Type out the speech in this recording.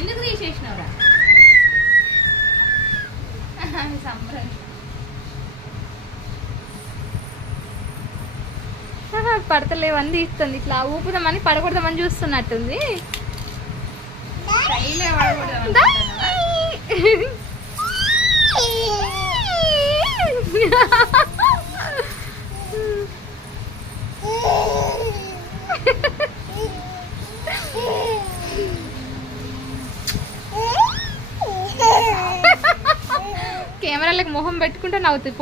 ఎందుకు తీసేసినవరా సంబరం పడతలేవని తీస్తుంది ఇట్లా ఊపుదామని పడకూడదామని చూస్తున్నట్టుంది కెమెరాలకు మొహం పెట్టుకుంటే నవ్వుతుంది